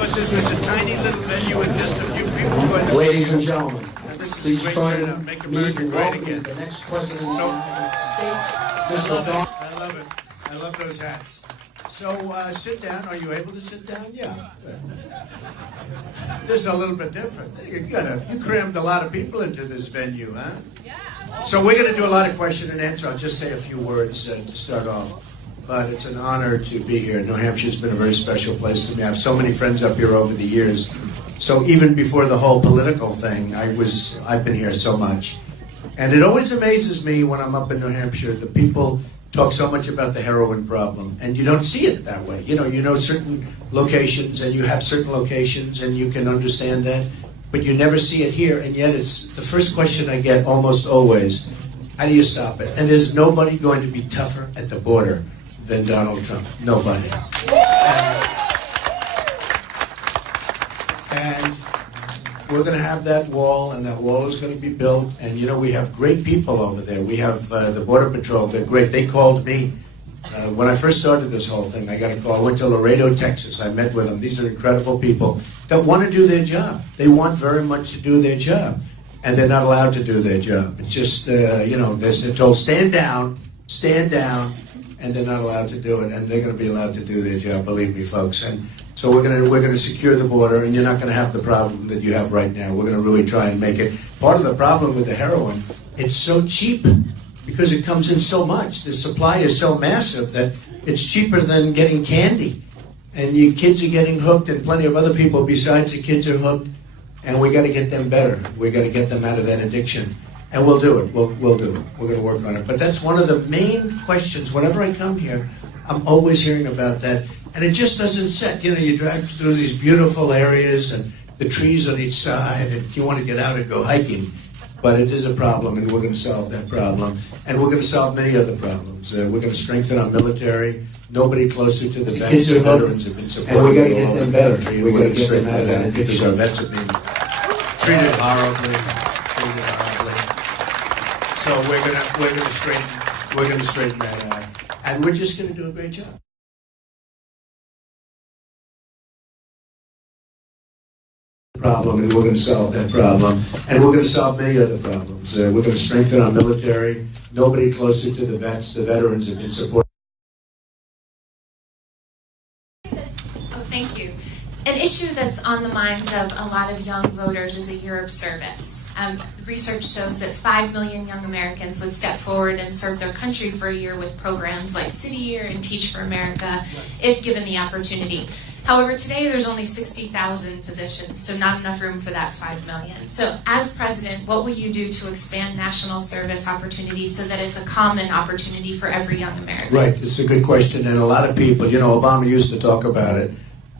thought this was a tiny little venue with just a few people. But ladies and gentlemen, please try join me in welcoming the next President of the United States, Mr. Don. I love it. I love those hats. So sit down. Are you able to sit down? Yeah. Good. This is a little bit different. You crammed a lot of people into this venue, huh? Yeah. So we're going to do a lot of question and answer. I'll just say a few words to start off. But it's an honor to be here. New Hampshire's been a very special place to me. I have so many friends up here over the years. So even before the whole political thing, I've been here so much. And it always amazes me when I'm up in New Hampshire, the people talk so much about the heroin problem, and you don't see it that way. You know certain locations, and you have certain locations, and you can understand that, but you never see it here, and yet it's the first question I get almost always, how do you stop it? And there's nobody going to be tougher at the border than Donald Trump. Nobody. And we're going to have that wall, and that wall is going to be built. And, we have great people over there. We have the Border Patrol. They're great. They called me. When I first started this whole thing, I got a call. I went to Laredo, Texas. I met with them. These are incredible people that want to do their job. They want very much to do their job. And they're not allowed to do their job. It's just, they're told, stand down, and they're not allowed to do it. And they're going to be allowed to do their job, believe me, folks. And so we're going to secure the border, and you're not going to have the problem that you have right now. We're going to really try and make it. Part of the problem with the heroin, it's so cheap because it comes in so much. The supply is so massive that it's cheaper than getting candy. And your kids are getting hooked, and plenty of other people besides the kids are hooked. And we got to get them better. We got to get them out of that addiction. And we'll do it. We'll do it. We're going to work on it. But that's one of the main questions. Whenever I come here, I'm always hearing about that. And it just doesn't set. You drive through these beautiful areas and the trees on each side, and you want to get out and go hiking. But it is a problem, and we're going to solve that problem. And we're going to solve many other problems. We're going to strengthen our military. Nobody closer to the vets and veterans have been supported. And we got to get them better. We got to strengthen that because our vets have been treated horribly. So we're going to straighten that out. And we're just going to do a great job. Problem, and we're going to solve that problem, and we're going to solve many other problems. We're going to strengthen our military. Nobody closer to the vets, the veterans have been supported. Oh, thank you. An issue that's on the minds of a lot of young voters is a year of service. Research shows that 5 million young Americans would step forward and serve their country for a year with programs like City Year and Teach for America, if given the opportunity. However, today there's only 60,000 positions, so not enough room for that 5 million. So as president, what will you do to expand national service opportunities so that it's a common opportunity for every young American? Right, it's a good question, and a lot of people, Obama used to talk about it,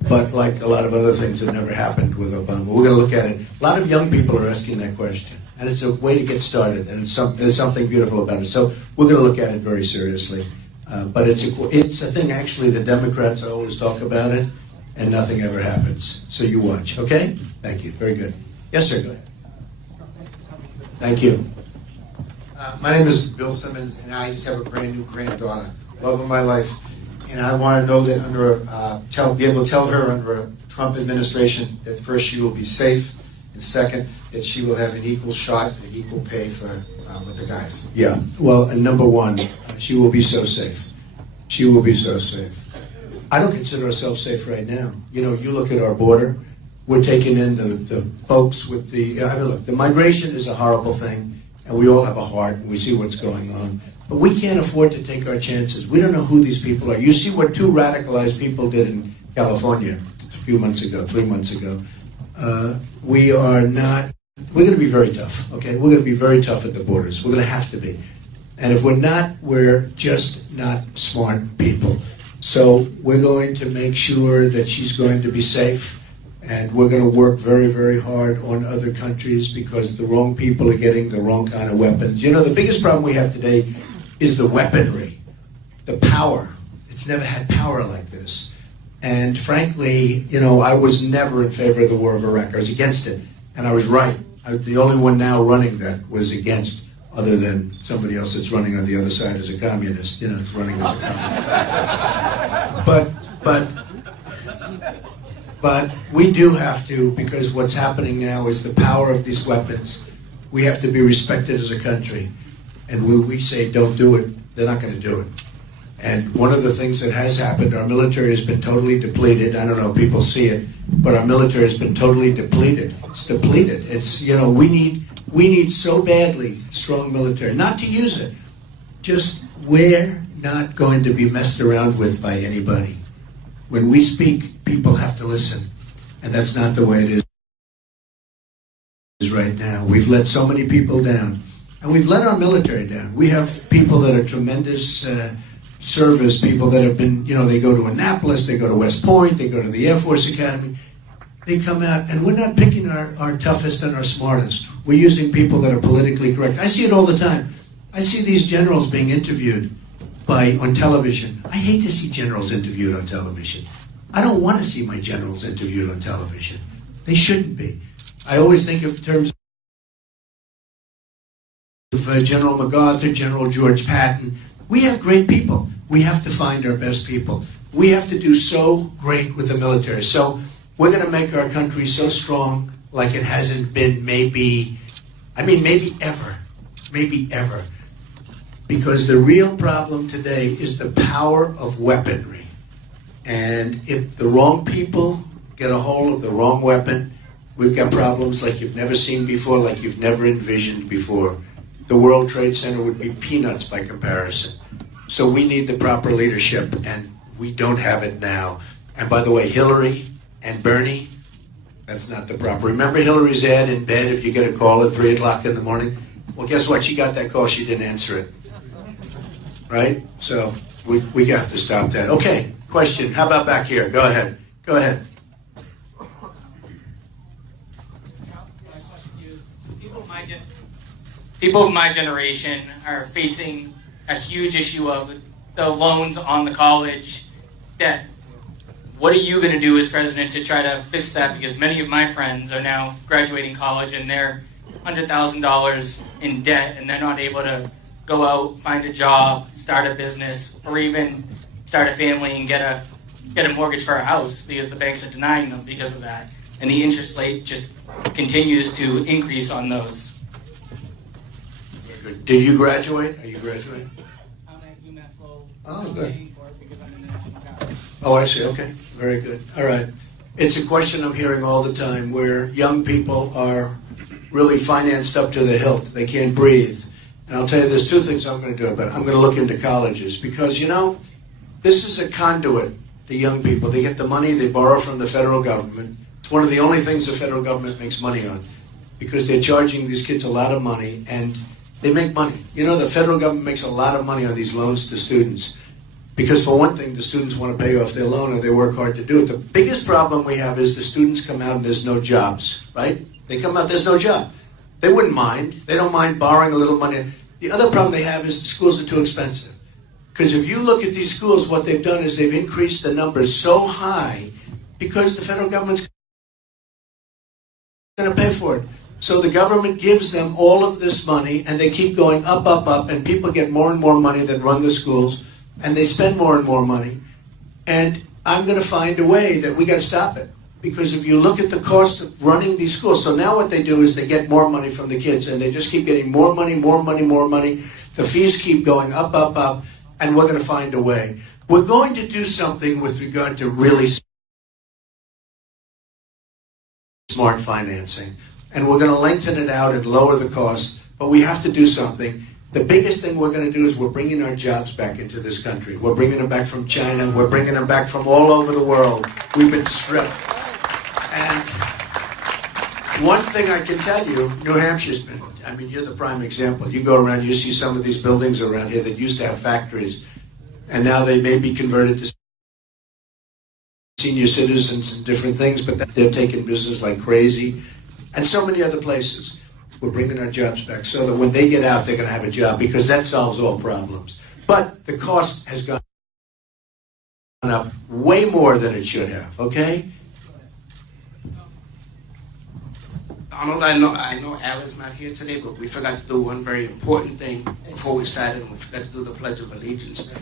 but like a lot of other things that never happened with Obama. We're going to look at it. A lot of young people are asking that question, and it's a way to get started, and there's something beautiful about it. So we're going to look at it very seriously. But it's a thing, actually, the Democrats always talk about it, and nothing ever happens. So you watch, okay? Thank you. Very good. Yes, sir. Go ahead. Thank you. My name is Bill Simmons, and I just have a brand new granddaughter, love of my life, and I want to know that be able to tell her under a Trump administration that first she will be safe, and second that she will have an equal shot and equal pay for with the guys. Yeah. Well, and number one, she will be so safe. She will be so safe. I don't consider ourselves safe right now. You look at our border, we're taking in the folks with look, the migration is a horrible thing, and we all have a heart, and we see what's going on. But we can't afford to take our chances. We don't know who these people are. You see what two radicalized people did in California a 3 months ago. We're going to be very tough, okay? We're going to be very tough at the borders. We're going to have to be. And if we're not, we're just not smart people. So we're going to make sure that she's going to be safe, and we're going to work very, very hard on other countries because the wrong people are getting the wrong kind of weapons. The biggest problem we have today is the weaponry, the power. It's never had power like this. And frankly, I was never in favor of the war of Iraq. I was against it, and I was right. The only one now running that was against, other than somebody else that's running on the other side as a communist, running as a communist. But But we do have to, because what's happening now is the power of these weapons. We have to be respected as a country. And when we say don't do it, they're not going to do it. And one of the things that has happened, our military has been totally depleted. I don't know if people see it, but our military has been totally depleted. It's depleted. It's, you know, we need so badly strong military. Not to use it, just we're not going to be messed around with by anybody. When we speak, people have to listen. And that's not the way it is right now. We've let so many people down. And we've let our military down. We have people that are tremendous service, people that have been, you know, they go to Annapolis, they go to West Point, they go to the Air Force Academy. They come out, and we're not picking our toughest and our smartest. We're using people that are politically correct. I see it all the time. I see these generals being interviewed on television. I hate to see generals interviewed on television. I don't want to see my generals interviewed on television. They shouldn't be. I always think in terms of General MacArthur, General George Patton. We have great people. We have to find our best people. We have to do so great with the military. So we're going to make our country so strong like it hasn't been maybe ever. Maybe ever. Because the real problem today is the power of weaponry. And if the wrong people get a hold of the wrong weapon, we've got problems like you've never seen before, like you've never envisioned before. The World Trade Center would be peanuts by comparison. So we need the proper leadership, and we don't have it now. And by the way, Hillary and Bernie, that's not the proper. Remember Hillary's ad in bed if you get a call at 3 o'clock in the morning? Well, guess what? She got that call. She didn't answer it. Right? So we have to stop that. Okay, question. How about back here? Go ahead. Go ahead. People of my generation are facing a huge issue of the loans on the college debt. What are you going to do as president to try to fix that? Because many of my friends are now graduating college and they're $100,000 in debt and they're not able to go out, find a job, start a business, or even start a family and get a mortgage for a house because the banks are denying them because of that. And the interest rate just continues to increase on those. Did you graduate? Are you graduating? I'm at UMass Lowell. Oh, I'm good. paying for it because I'm in the National Guard. Oh, I see. Okay. Very good. All right. It's a question I'm hearing all the time where young people are really financed up to the hilt. They can't breathe. And I'll tell you, there's two things I'm going to do about it. I'm going to look into colleges because, you know, this is a conduit, the young people. They get the money, they borrow from the federal government. It's one of the only things the federal government makes money on because they're charging these kids a lot of money and they make money. You know, the federal government makes a lot of money on these loans to students because, for one thing, the students want to pay off their loan and they work hard to do it. The biggest problem we have is the students come out and there's no jobs, right? They come out, there's no job. They wouldn't mind. They don't mind borrowing a little money. The other problem they have is the schools are too expensive. Because if you look at these schools, what they've done is they've increased the numbers so high because the federal government's going to pay for it. So the government gives them all of this money, and they keep going up, up, up, and people get more and more money that run the schools, and they spend more and more money. And I'm going to find a way that we got to stop it. Because if you look at the cost of running these schools, so now what they do is they get more money from the kids, and they just keep getting more money, more money, more money. The fees keep going up, up, up, and we're going to find a way. We're going to do something with regard to really smart financing. And we're going to lengthen it out and lower the cost, but we have to do something. The biggest thing we're going to do is we're bringing our jobs back into this country. We're bringing them back from China. We're bringing them back from all over the world. We've been stripped. And one thing I can tell you, New Hampshire's been, I mean, you're the prime example. You go around, you see some of these buildings around here that used to have factories, and now they may be converted to senior citizens and different things, but they're taking business like crazy. And so many other places. We're bringing our jobs back so that when they get out, they're going to have a job because that solves all problems. But the cost has gone up way more than it should have, okay? Arnold, I know Al's not here today, but we forgot to do one very important thing before we started, and we forgot to do the Pledge of Allegiance.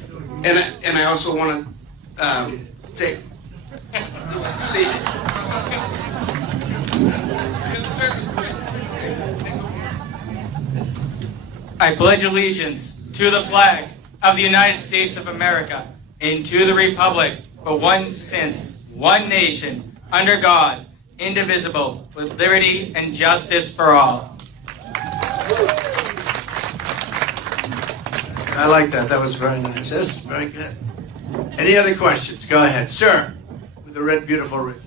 And I also want to take... I pledge allegiance to the flag of the United States of America and to the republic for one nation, under God, indivisible, with liberty and justice for all. I like that. That was very nice. That's very good. Any other questions? Go ahead. Sir, with the red, beautiful ring.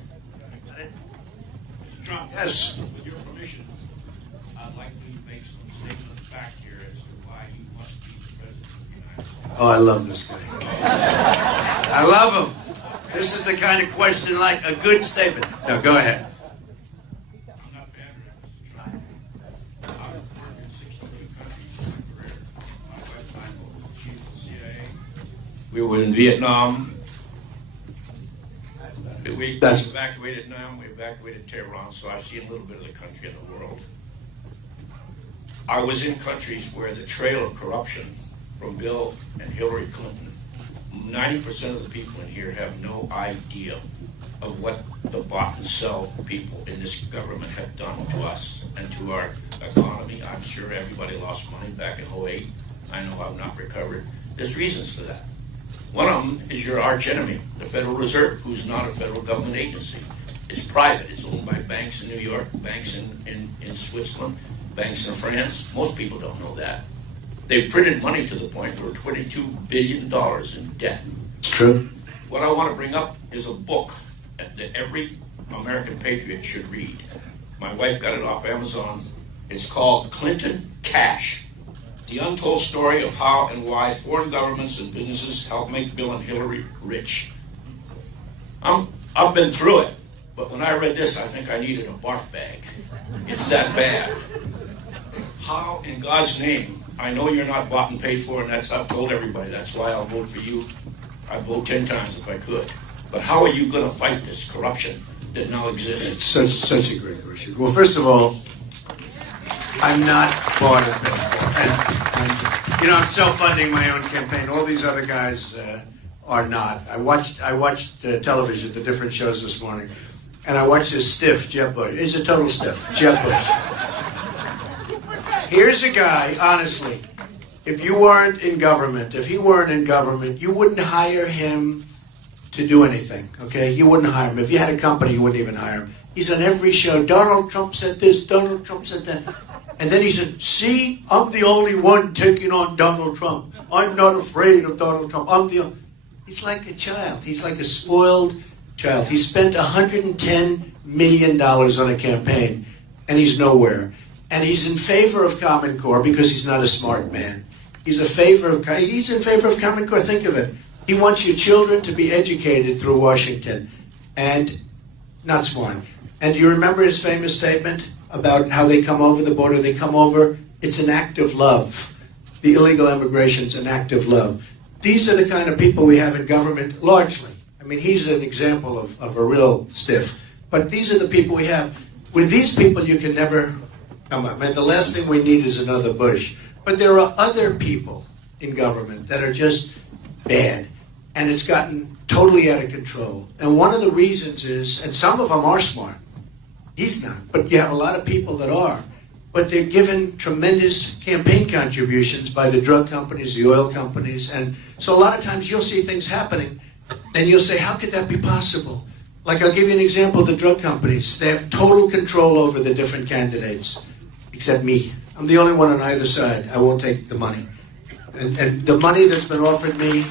Trump, Yes. with your permission, I'd like to make some statements back here as to why you must be the president of the United States. Oh, I love this guy. I love him. This is the kind of question like a good statement. No, go ahead. I'm not bad at it, Mr. Trump. I've worked in 62 countries in my career. My wife and I both were chief of the CIA. We were in Vietnam. We evacuated Nam, we evacuated Tehran, so I've seen a little bit of the country and the world. I was in countries where the trail of corruption from Bill and Hillary Clinton, 90% of the people in here have no idea of what the bought and sell people in this government have done to us and to our economy. I'm sure everybody lost money back in '08. I know I've not recovered. There's reasons for that. One of them is your arch enemy, the Federal Reserve, who's not a federal government agency. It's private. It's owned by banks in New York, banks in Switzerland, banks in France. Most people don't know that. They've printed money to the point where $22 billion in debt. It's true. What I want to bring up is a book that every American patriot should read. My wife got it off Amazon. It's called Clinton Cash: The Untold Story of How and Why Foreign Governments and Businesses Help Make Bill and Hillary Rich. I've been through it, but when I read this, I think I needed a barf bag. It's that bad. How in God's name? I know you're not bought and paid for, and I've told everybody, that's why I'll vote for you. I'd vote 10 times if I could. But how are you going to fight this corruption that now exists? It's such a great question. Well, first of all, I'm not bought and paid for. And I'm self-funding my own campaign. All these other guys are not. I watched television, the different shows this morning, and I watched this stiff, Jeb Bush. He's a total stiff, Jeb Bush. Here's a guy, honestly, if you weren't in government, if he weren't in government, you wouldn't hire him to do anything, okay? You wouldn't hire him. If you had a company, you wouldn't even hire him. He's on every show. Donald Trump said this, Donald Trump said that. And then he said, see, I'm the only one taking on Donald Trump. I'm not afraid of Donald Trump. He's like a child. He's like a spoiled child. He spent $110 million on a campaign, and he's nowhere. And he's in favor of Common Core because he's not a smart man. He's in favor of Common Core. Think of it. He wants your children to be educated through Washington, and not smart. And do you remember his famous statement about how they come over the border? They come over, it's an act of love. The illegal immigration's an act of love. These are the kind of people we have in government, largely. I mean, he's an example of a real stiff. But these are the people we have. With these people, you can never come up. Man, the last thing we need is another Bush. But there are other people in government that are just bad. And it's gotten totally out of control. And one of the reasons is, and some of them are smart. He's not. But you have a lot of people that are. But they're given tremendous campaign contributions by the drug companies, the oil companies. And so a lot of times you'll see things happening, and you'll say, how could that be possible? Like, I'll give you an example, the drug companies. They have total control over the different candidates, except me. I'm the only one on either side. I won't take the money. And the money that's been offered me,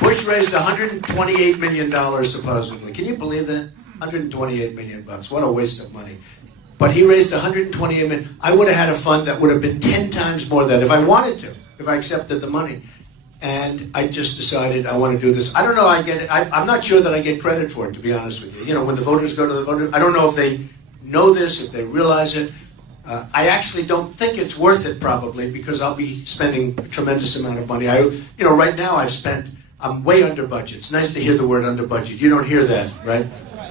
Bush raised $128 million, supposedly. Can you believe that? $128 million. What a waste of money. But he raised $128 million. I would have had a fund that would have been 10 times more than that if I wanted to, if I accepted the money. And I just decided I want to do this. I don't know, I'm not sure that I get credit for it, to be honest with you. You know, when the voters go to the voters, I don't know if they know this, if they realize it. I actually don't think it's worth it, probably, because I'll be spending a tremendous amount of money. Right now I'm way under budget. It's nice to hear the word under budget. You don't hear that, right?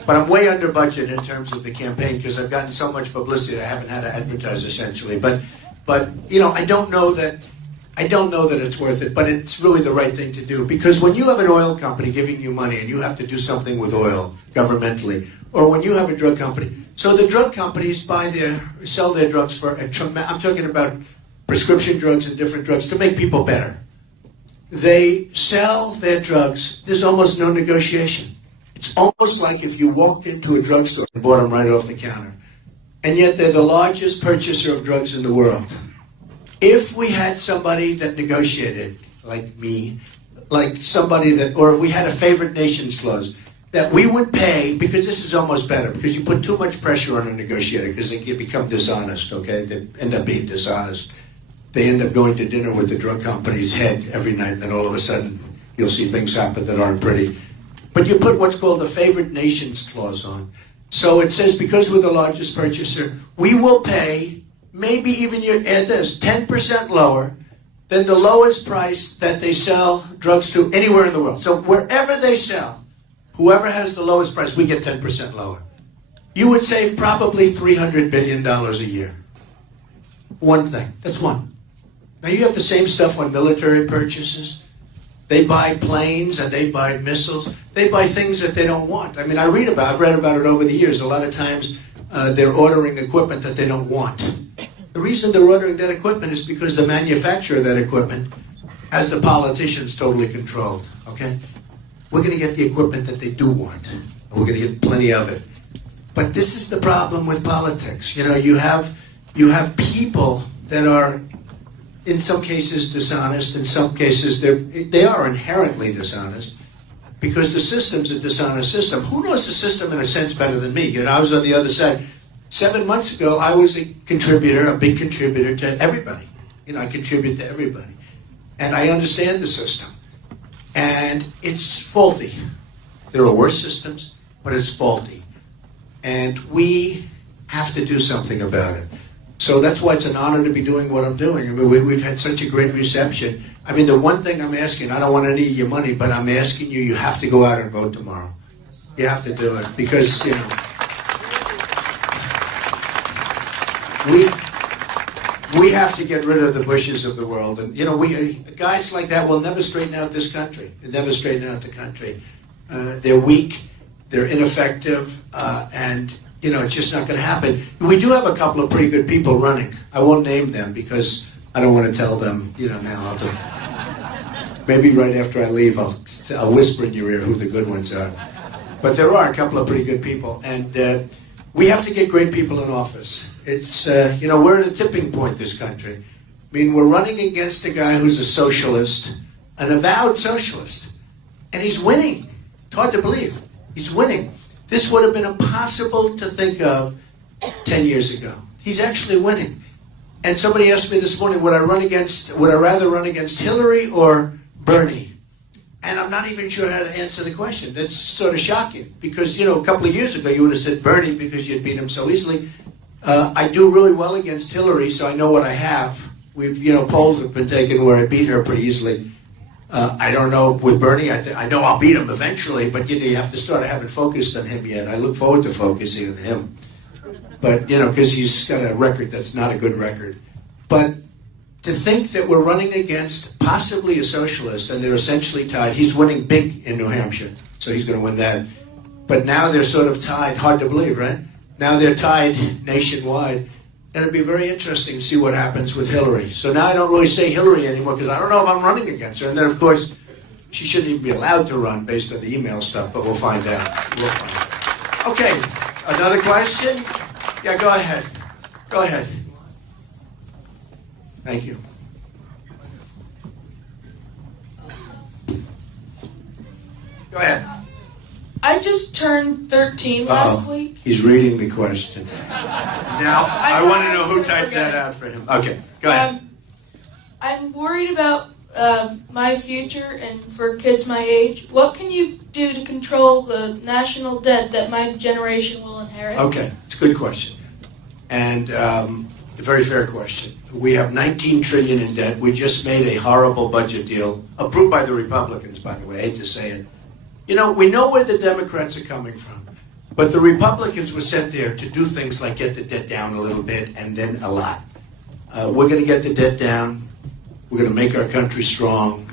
But I'm way under budget in terms of the campaign because I've gotten so much publicity I haven't had to advertise, essentially. But I don't know that it's worth it, but it's really the right thing to do, because when you have an oil company giving you money and you have to do something with oil, governmentally, or when you have a drug company. So the drug companies sell their drugs for I'm talking about prescription drugs and different drugs to make people better. They sell their drugs. There's almost no negotiation. It's almost like if you walked into a drugstore and bought them right off the counter. And yet they're the largest purchaser of drugs in the world. If we had somebody that negotiated, like me, like somebody that, or if we had a favored nations clause, that we would pay, because this is almost better, because you put too much pressure on a negotiator, because they can become dishonest, okay? They end up being dishonest. They end up going to dinner with the drug company's head every night, and then all of a sudden you'll see things happen that aren't pretty. But you put what's called a favored nations clause on. So it says, because we're the largest purchaser, we will pay, maybe even add this, 10% lower than the lowest price that they sell drugs to anywhere in the world. So wherever they sell, whoever has the lowest price, we get 10% lower. You would save probably $300 billion a year. One thing. That's one. Now you have the same stuff on military purchases. They buy planes and they buy missiles. They buy things that they don't want. I mean, I've read about it over the years. A lot of times they're ordering equipment that they don't want. The reason they're ordering that equipment is because the manufacturer of that equipment has the politicians totally controlled, okay? We're going to get the equipment that they do want, and we're going to get plenty of it. But this is the problem with politics. You know, you have people that are, in some cases, dishonest. In some cases, they are inherently dishonest because the system's a dishonest system. Who knows the system in a sense better than me? You know, I was on the other side. 7 months ago, I was a contributor, a big contributor to everybody. You know, I contribute to everybody. And I understand the system. And it's faulty. There are worse systems, but it's faulty. And we have to do something about it. So that's why it's an honor to be doing what I'm doing. I mean, we've had such a great reception. I mean, the one thing I'm asking, I don't want any of your money, but I'm asking you, you have to go out and vote tomorrow. You have to do it because, you know, we have to get rid of the Bushes of the world. And, you know, guys like that will never straighten out this country. They'll never straighten out the country. They're weak, they're ineffective, and, you know, it's just not going to happen. We do have a couple of pretty good people running. I won't name them because I don't want to tell them, you know, now. Maybe right after I leave, I'll whisper in your ear who the good ones are. But there are a couple of pretty good people. And we have to get great people in office. It's, you know, we're at a tipping point, this country. I mean, we're running against a guy who's a socialist, an avowed socialist, and he's winning. It's hard to believe. He's winning. This would have been impossible to think of 10 years ago. He's actually winning. And somebody asked me this morning, would I rather run against Hillary or Bernie? And I'm not even sure how to answer the question. That's sort of shocking because, you know, a couple of years ago you would have said Bernie because you'd beat him so easily. I do really well against Hillary, so I know what I have. We've, you know, polls have been taken where I beat her pretty easily. I don't know with Bernie. I know I'll beat him eventually, but you know, you have to start. I haven't focused on him yet. I look forward to focusing on him. But, you know, because he's got a record that's not a good record. But to think that we're running against possibly a socialist and they're essentially tied. He's winning big in New Hampshire, so he's going to win that. But now they're sort of tied. Hard to believe, right? Now they're tied nationwide. And it'd be very interesting to see what happens with Hillary. So now I don't really say Hillary anymore because I don't know if I'm running against her. And then, of course, she shouldn't even be allowed to run based on the email stuff, but we'll find out. We'll find out. Okay, another question? Yeah, go ahead. Go ahead. Thank you. Go ahead. I just turned 13 last week. He's reading the question. Now, I want to know who typed that out for him. Okay, go ahead. I'm worried about my future and for kids my age. What can you do to control the national debt that my generation will inherit? Okay, it's a good question. And a very fair question. We have $19 trillion in debt. We just made a horrible budget deal, approved by the Republicans, by the way. I hate to say it. You know, we know where the Democrats are coming from. But the Republicans were sent there to do things like get the debt down a little bit and then a lot. We're going to get the debt down. We're going to make our country strong.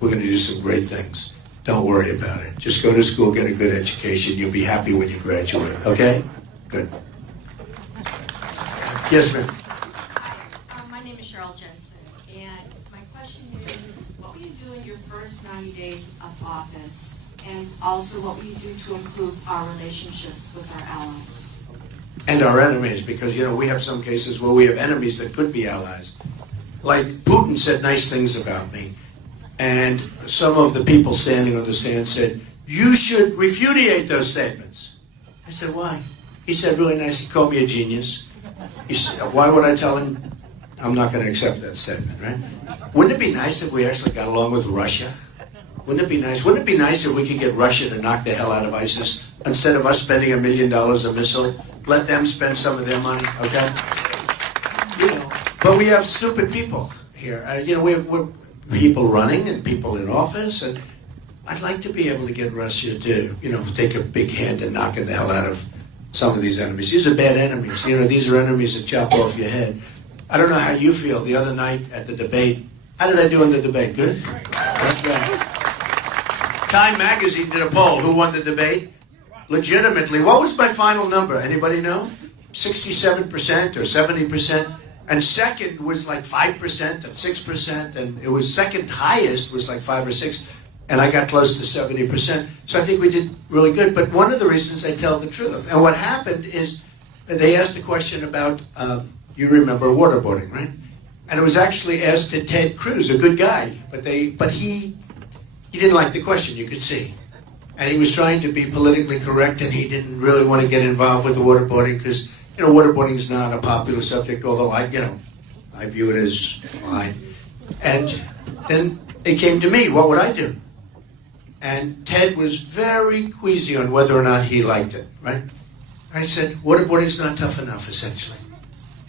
We're going to do some great things. don't worry about it. Just go to school, get a good education. You'll be happy when you graduate. Okay? Good. Yes, ma'am. My name is Cheryl Jensen, and my question is, what will you do in your first 90 days of office, and also what will you do to improve our relationships with our allies? And our enemies, because, we have some cases where we have enemies that could be allies. Like Putin said nice things about me, and some of the people standing on the stand said, you should repudiate those statements. I said, why? He said really nice, he called me a genius. He said, why would I tell him I'm not going to accept that statement, right? Wouldn't it be nice if we actually got along with Russia? Wouldn't it be nice? Wouldn't it be nice if we could get Russia to knock the hell out of ISIS instead of us spending $1 million a missile? Let them spend some of their money, okay? But we have stupid people here. We're people running and people in office, and I'd like to be able to get Russia to, take a big hand in knocking the hell out of some of these enemies. These are bad enemies. These are enemies that chop off your head. I don't know how you feel the other night at the debate. How did I do in the debate? Good? Time Magazine did a poll. Who won the debate? Legitimately. What was my final number? Anybody know? 67% or 70%? And second was like 5% and 6%. And it was second highest was like 5 or 6. And I got close to 70%. So I think we did really good. But one of the reasons I tell the truth. And what happened is they asked a question about, you remember waterboarding, right? And it was actually asked to Ted Cruz, a good guy. But he didn't like the question, you could see. And he was trying to be politically correct, and he didn't really want to get involved with the waterboarding because, waterboarding is not a popular subject, although I view it as fine. And then it came to me, what would I do? And Ted was very queasy on whether or not he liked it, right? I said, waterboarding is not tough enough, essentially.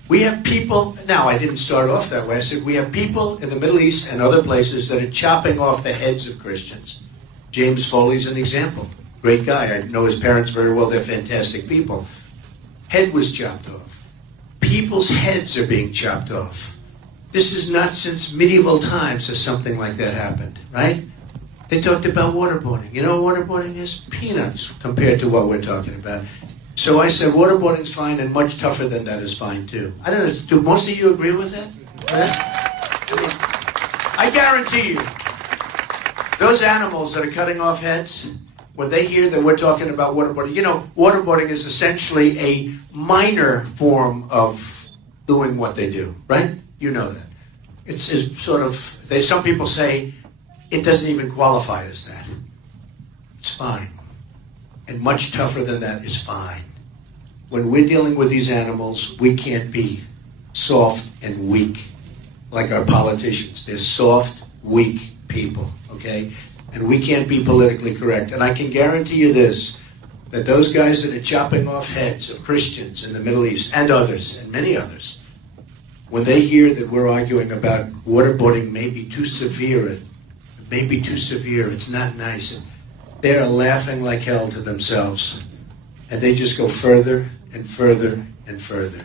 We have people, now I didn't start off that way, I said we have people in the Middle East and other places that are chopping off the heads of Christians. James Foley's an example. Great guy, I know his parents very well, they're fantastic people. Head was chopped off. People's heads are being chopped off. This is not since medieval times has something like that happened, right? They talked about waterboarding. You know what waterboarding is? Peanuts compared to what we're talking about. So I said waterboarding's fine and much tougher than that is fine too. I don't know, do most of you agree with that? Right? I guarantee you, those animals that are cutting off heads, when they hear that we're talking about waterboarding, waterboarding is essentially a minor form of doing what they do, right? You know that. It's sort of, some people say, it doesn't even qualify as that. It's fine. And much tougher than that is fine. When we're dealing with these animals, we can't be soft and weak like our politicians. They're soft, weak people, okay? And we can't be politically correct. And I can guarantee you this, that those guys that are chopping off heads of Christians in the Middle East and others, and many others, when they hear that we're arguing about waterboarding may be too severe, it's not nice, they're laughing like hell to themselves. And they just go further and further and further.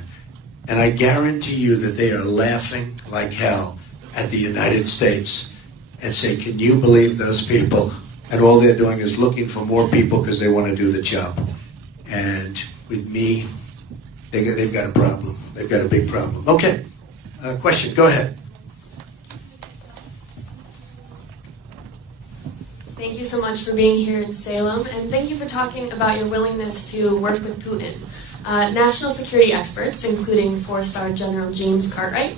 And I guarantee you that they are laughing like hell at the United States and say, can you believe those people? And all they're doing is looking for more people because they want to do the job. And with me, they've got a problem. They've got a big problem. Okay, question, go ahead. Thank you so much for being here in Salem, and thank you for talking about your willingness to work with Putin. National security experts, including 4-star General James Cartwright,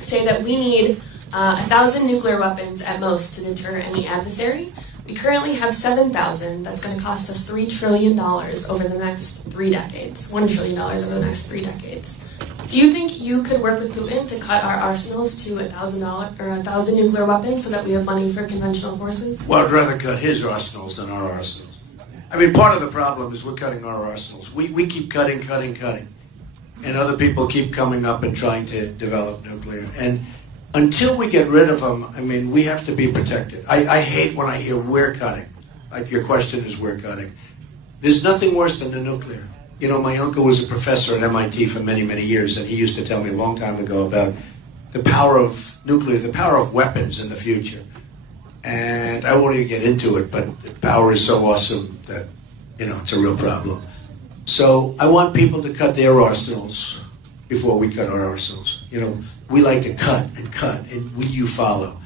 say that we need 1,000 nuclear weapons at most to deter any adversary. We currently have 7,000. That's going to cost us $3 trillion over the next 3 decades. $1 trillion over the next 3 decades. Do you think you could work with Putin to cut our arsenals to 1,000 nuclear weapons so that we have money for conventional forces? Well, I'd rather cut his arsenals than our arsenals. I mean, part of the problem is we're cutting our arsenals. We keep cutting. And other people keep coming up and trying to develop nuclear. And until we get rid of them, I mean, we have to be protected. I hate when I hear we're cutting. Like your question is we're cutting. There's nothing worse than the nuclear. You know, my uncle was a professor at MIT for many, many years, and he used to tell me a long time ago about the power of nuclear, the power of weapons in the future. And I won't even get into it, but power is so awesome that, it's a real problem. So I want people to cut their arsenals before we cut our arsenals. We like to cut, and will you follow?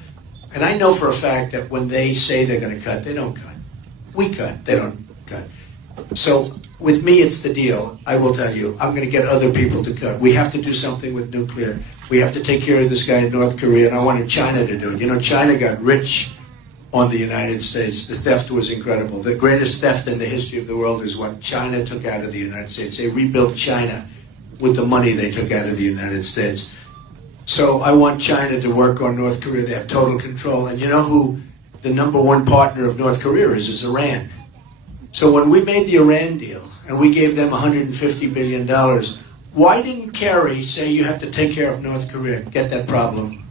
And I know for a fact that when they say they're going to cut, they don't cut. We cut, they don't cut. So with me, it's the deal. I will tell you, I'm going to get other people to cut. We have to do something with nuclear. We have to take care of this guy in North Korea, and I wanted China to do it. China got rich on the United States. The theft was incredible. The greatest theft in the history of the world is what China took out of the United States. They rebuilt China with the money they took out of the United States. So I want China to work on North Korea. They have total control. And you know who the number one partner of North Korea is? Is Iran. So when we made the Iran deal, and we gave them $150 billion, why didn't Kerry say you have to take care of North Korea, get that problem?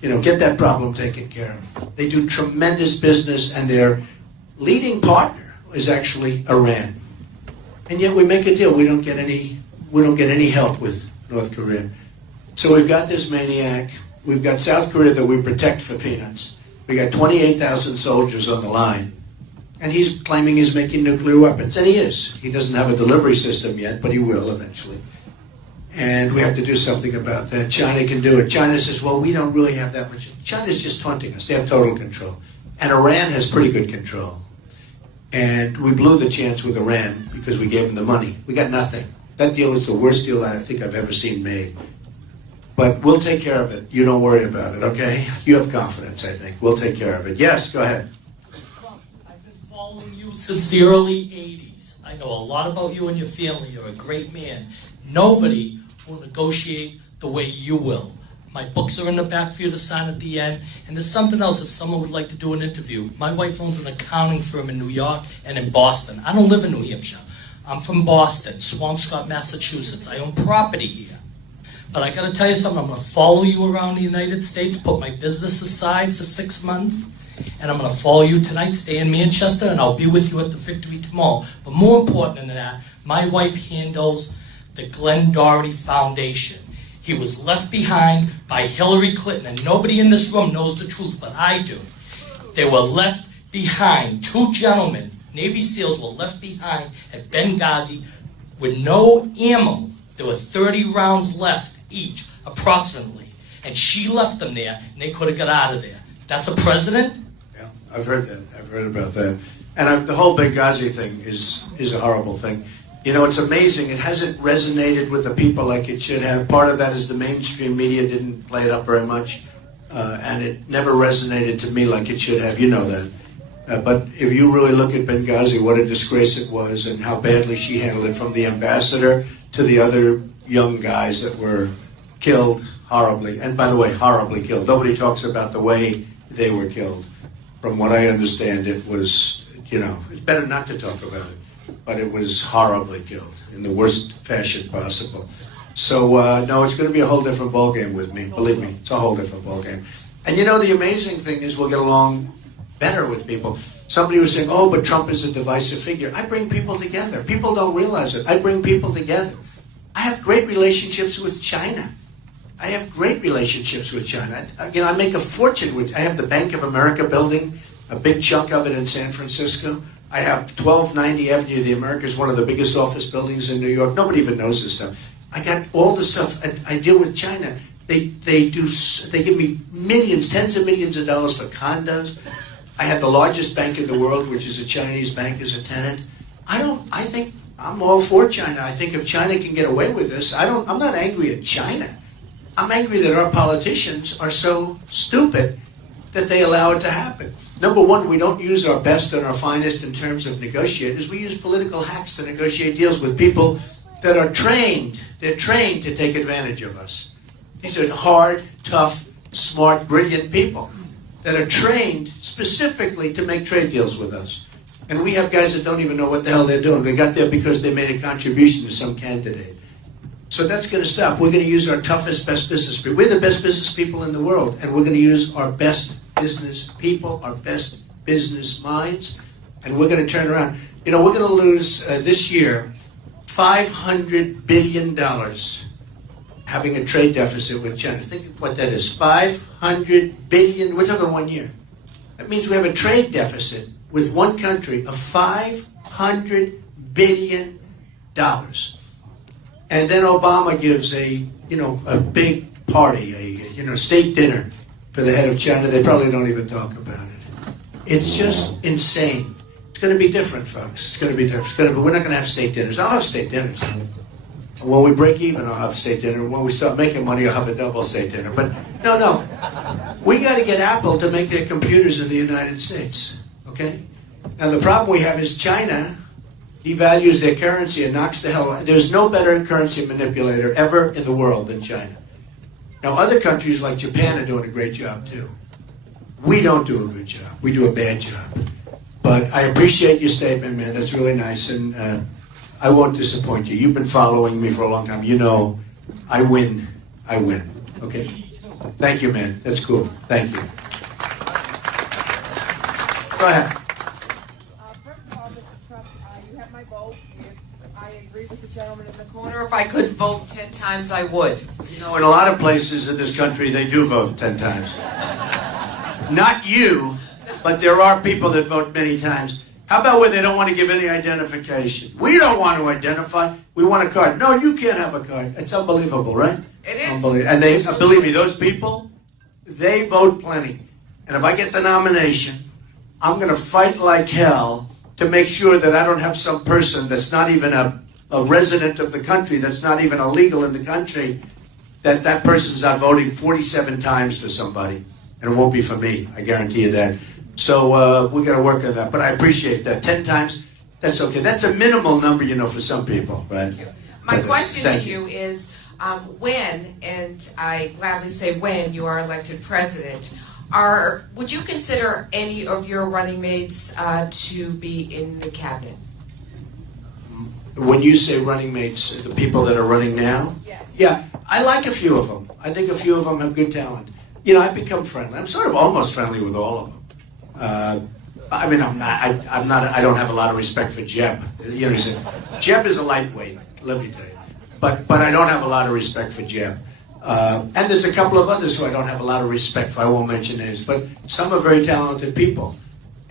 Get that problem taken care of. They do tremendous business, and their leading partner is actually Iran. And yet we make a deal. We don't get any help with North Korea. So we've got this maniac. We've got South Korea that we protect for peanuts. We got 28,000 soldiers on the line. And he's claiming he's making nuclear weapons. And he is. He doesn't have a delivery system yet, but he will eventually. And we have to do something about that. China can do it. China says, well, we don't really have that much. China's just taunting us. They have total control. And Iran has pretty good control. And we blew the chance with Iran because we gave them the money. We got nothing. That deal is the worst deal I think I've ever seen made. But we'll take care of it. You don't worry about it, okay? You have confidence, I think. We'll take care of it. Yes, go ahead. I've been following you since the early 80s. I know a lot about you and your family. You're a great man. Nobody will negotiate the way you will. My books are in the back for you to sign at the end. And there's something else if someone would like to do an interview. My wife owns an accounting firm in New York and in Boston. I don't live in New Hampshire. I'm from Boston, Swampscott, Massachusetts. I own property here. But I got to tell you something. I'm going to follow you around the United States, put my business aside for 6 months, and I'm going to follow you tonight, stay in Manchester, and I'll be with you at the victory tomorrow. But more important than that, my wife handles the Glenn Doherty Foundation. He was left behind by Hillary Clinton, and nobody in this room knows the truth, but I do. They were left behind. 2 gentlemen, Navy SEALs, were left behind at Benghazi with no ammo. There were 30 rounds left each, approximately. And she left them there, and they could have got out of there. That's a president? Yeah, I've heard that. I've heard about that. And the whole Benghazi thing is a horrible thing. It's amazing. It hasn't resonated with the people like it should have. Part of that is the mainstream media didn't play it up very much. And it never resonated to me like it should have. You know that. But if you really look at Benghazi, what a disgrace it was and how badly she handled it, from the ambassador to the other young guys that were killed horribly. And by the way, horribly killed. Nobody talks about the way they were killed. From what I understand, it was, it's better not to talk about it. But it was horribly killed in the worst fashion possible. So, no, it's going to be a whole different ballgame with me. Believe me, it's a whole different ballgame. And the amazing thing is we'll get along better with people. Somebody was saying, oh, but Trump is a divisive figure. I bring people together. People don't realize it. I bring people together. I have great relationships with China. I have great relationships with China. I make a fortune with. I have the Bank of America building, a big chunk of it in San Francisco. I have 1290 Avenue of the Americas, one of the biggest office buildings in New York. Nobody even knows this stuff. I got all the stuff. I deal with China. They give me millions, tens of millions of dollars for condos. I have the largest bank in the world, which is a Chinese bank, as a tenant. I think I'm all for China. I think if China can get away with this, I'm not angry at China. I'm angry that our politicians are so stupid that they allow it to happen. Number one, we don't use our best and our finest in terms of negotiators. We use political hacks to negotiate deals with people that are trained. They're trained to take advantage of us. These are hard, tough, smart, brilliant people that are trained specifically to make trade deals with us. And we have guys that don't even know what the hell they're doing. They got there because they made a contribution to some candidate. So that's going to stop. We're going to use our toughest, best business people. We're the best business people in the world, and we're going to use our best business people, our best business minds, and we're going to turn around. We're going to lose this year $500 billion having a trade deficit with China. Think of what that is. $500 billion. We're talking 1 year. That means we have a trade deficit with one country of $500 billion. And then Obama gives a big party, a state dinner for the head of China. They probably don't even talk about it. It's just insane. It's going to be different, folks. It's going to be different. We're not going to have state dinners. I'll have state dinners. When we break even, I'll have state dinner. When we start making money, I'll have a double state dinner. But no. We got to get Apple to make their computers in the United States. Okay? Now, the problem we have is China devalues their currency and knocks the hell out. There's no better currency manipulator ever in the world than China. Now, other countries like Japan are doing a great job, too. We don't do a good job. We do a bad job. But I appreciate your statement, man. That's really nice. And I won't disappoint you. You've been following me for a long time. You know, I win. Okay? Thank you, man. That's cool. Thank you. Go ahead. First of all, Mr. Trump, you have my vote. If I agree with the gentleman in the corner, if I could vote 10 times, I would. You know, in a lot of places in this country, they do vote 10 times. Not you, but there are people that vote many times. How about where they don't want to give any identification? We don't want to identify. We want a card. No, you can't have a card. It's unbelievable, right? It is. Unbelievable. And they, believe me, those people, they vote plenty. And if I get the nomination, I'm going to fight like hell to make sure that I don't have some person that's not even a resident of the country, that's not even illegal in the country, that person's out voting 47 times for somebody. And it won't be for me. I guarantee you that. So we're going to work on that. But I appreciate that. 10 times, that's okay. That's a minimal number, for some people, right? My question to you is, when, and I gladly say when, you are elected president, would you consider any of your running mates to be in the cabinet? When you say running mates, the people that are running now? Yes. Yeah, I like a few of them. I think a few of them have good talent. I've become friendly. I'm sort of almost friendly with all of them. I don't have a lot of respect for Jeb. Jeb is a lightweight, let me tell you. But I don't have a lot of respect for Jeb. And there's a couple of others who I don't have a lot of respect for. I won't mention names, but some are very talented people.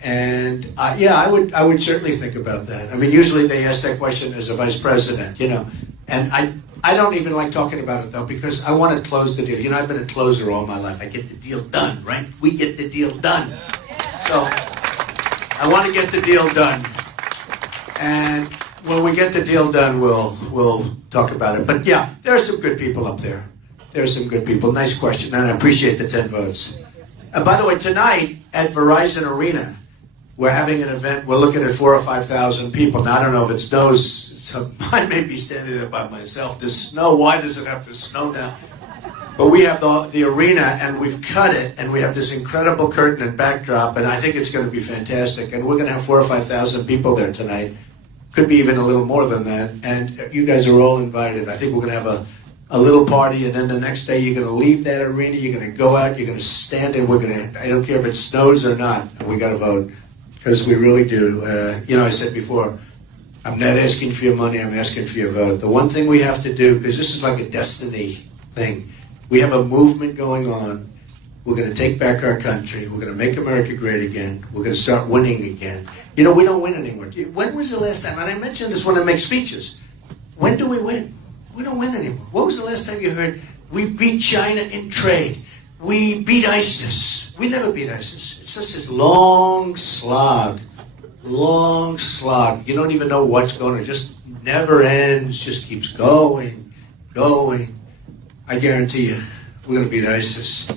And I would certainly think about that. I mean, usually they ask that question as a vice president, And I don't even like talking about it, though, because I want to close the deal. I've been a closer all my life. I get the deal done, right? We get the deal done. So I want to get the deal done. And when we get the deal done, we'll talk about it. But yeah, there are some good people up there. There are some good people. Nice question, and I appreciate the 10 votes. By the way, tonight at Verizon Arena, we're having an event. We're looking at 4,000 or 5,000 people. Now, I don't know if it snows. So I may be standing there by myself. The snow, why does it have to snow now? But we have the arena, and we've cut it, and we have this incredible curtain and backdrop, and I think it's going to be fantastic. And we're going to have 4,000 or 5,000 people there tonight. Could be even a little more than that. And you guys are all invited. I think we're going to have a little party, and then the next day you're going to leave that arena, you're going to go out, you're going to stand, and I don't care if it snows or not, we got to vote, because we really do. I said before, I'm not asking for your money, I'm asking for your vote. The one thing we have to do, because this is like a destiny thing, we have a movement going on. We're going to take back our country. We're going to make America great again. We're going to start winning again. We don't win anymore. When was the last time, and I mentioned this when I make speeches, when do we win? We don't win anymore. What was the last time you heard, we beat China in trade, we beat ISIS? We never beat ISIS. It's just this long slog. You don't even know what's going on. It just never ends, just keeps going. I guarantee you, we're going to beat ISIS.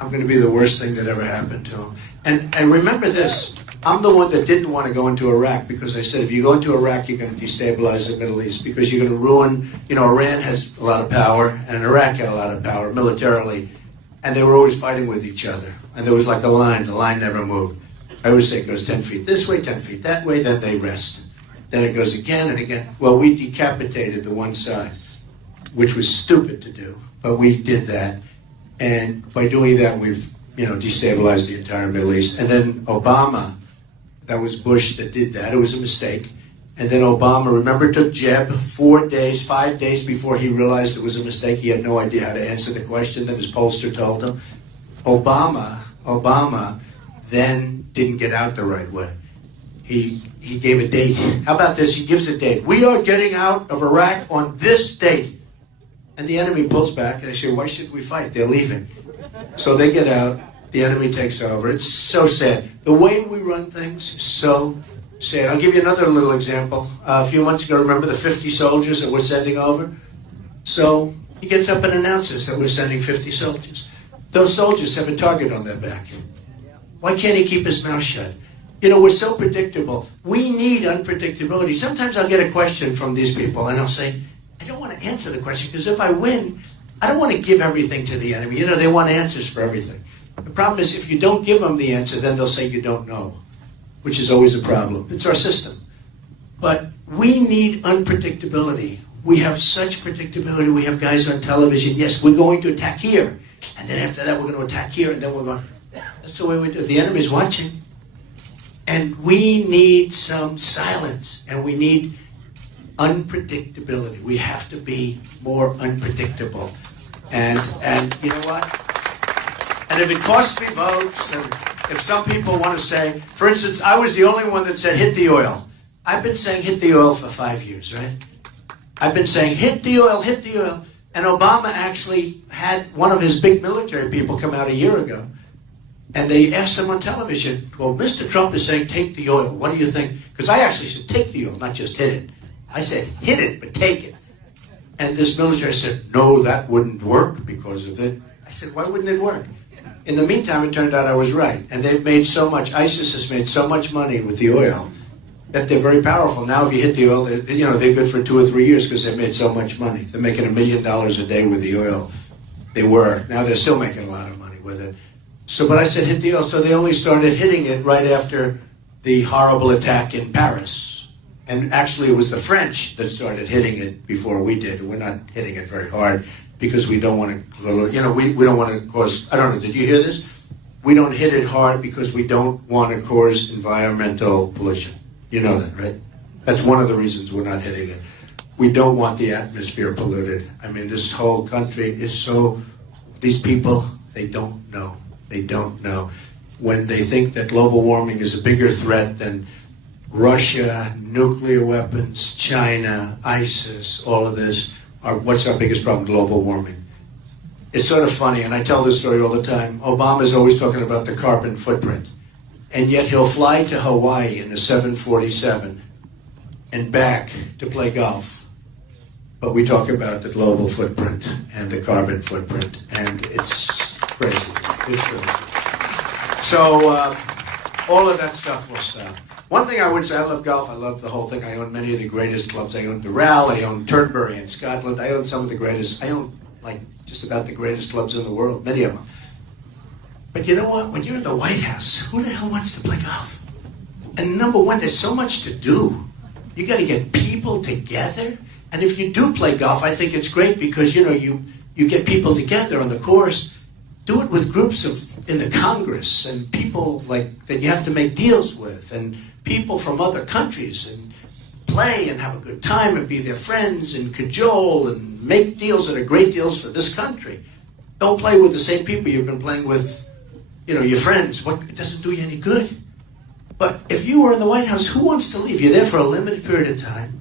I'm going to be the worst thing that ever happened to them. And remember this, I'm the one that didn't want to go into Iraq, because I said, if you go into Iraq, you're going to destabilize the Middle East, because you're going to ruin, Iran has a lot of power, and Iraq had a lot of power militarily, and they were always fighting with each other. And there was like a line, the line never moved. I always say it goes 10 feet this way, 10 feet that way, then they rest. Then it goes again and again. Well, we decapitated the one side, which was stupid to do, but we did that. And by doing that, we've, destabilized the entire Middle East. And then Obama, that was Bush that did that. It was a mistake. And then Obama, remember, took Jeb 5 days before he realized it was a mistake. He had no idea how to answer the question that his pollster told him. Obama then didn't get out the right way. He gave a date. How about this? He gives a date. We are getting out of Iraq on this date. And the enemy pulls back, and they say, why should we fight? They're leaving. So they get out. The enemy takes over. It's so sad. The way we run things is so sad. I'll give you another little example. A few months ago, remember the 50 soldiers that we're sending over? So he gets up and announces that we're sending 50 soldiers. Those soldiers have a target on their back. Why can't he keep his mouth shut? You know, we're so predictable. We need unpredictability. Sometimes I'll get a question from these people, and I'll say, I don't want to answer the question, because if I win, I don't want to give everything to the enemy. You know, they want answers for everything. The problem is, if you don't give them the answer, then they'll say you don't know, which is always a problem. It's our system. But we need unpredictability. We have such predictability. We have guys on television, yes, we're going to attack here, and then after that we're going to attack here, and then we're going, that's the way we do it. The enemy's watching. And we need some silence, and we need unpredictability. We have to be more unpredictable. And you know what? And if it costs me votes, and if some people want to say, for instance, I was the only one that said hit the oil. I've been saying hit the oil for 5 years, right? I've been saying hit the oil, hit the oil. And Obama actually had one of his big military people come out a year ago, and they asked him on television, well, Mr. Trump is saying take the oil. What do you think? Because I actually said take the oil, not just hit it. I said hit it, but take it. And this military said, no, that wouldn't work because of it. I said, why wouldn't it work? In the meantime, it turned out I was right. And they've made so much, ISIS has made so much money with the oil that they're very powerful. Now if you hit the oil, they're good for 2 or 3 years because they've made so much money. They're making $1 million a day with the oil. They were. Now they're still making a lot of money with it. So, but I said hit the oil. So they only started hitting it right after the horrible attack in Paris. And actually it was the French that started hitting it before we did. We're not hitting it very hard because we don't want to, we don't want to cause, I don't know, did you hear this? We don't hit it hard because we don't want to cause environmental pollution. You know that, right? That's one of the reasons we're not hitting it. We don't want the atmosphere polluted. I mean, this whole country is so, these people, they don't know. They don't know. When they think that global warming is a bigger threat than Russia, nuclear weapons, China, ISIS, all of this, what's our biggest problem? Global warming. It's sort of funny, and I tell this story all the time. Obama's always talking about the carbon footprint, and yet he'll fly to Hawaii in a 747 and back to play golf. But we talk about the global footprint and the carbon footprint, and it's crazy. It's crazy. So all of that stuff will stop. One thing I would say, I love golf. I love the whole thing. I own many of the greatest clubs. I own Doral. I own Turnberry in Scotland. I own some of the greatest. I own like just about the greatest clubs in the world, many of them. But you know what? When you're in the White House, who the hell wants to play golf? And number one, there's so much to do. You got to get people together. And if you do play golf, I think it's great because you get people together on the course. Do it with groups in the Congress and people like that you have to make deals with, and people from other countries, and play and have a good time and be their friends and cajole and make deals that are great deals for this country. Don't play with the same people you've been playing with, your friends. It doesn't do you any good. But if you were in the White House, who wants to leave? You're there for a limited period of time.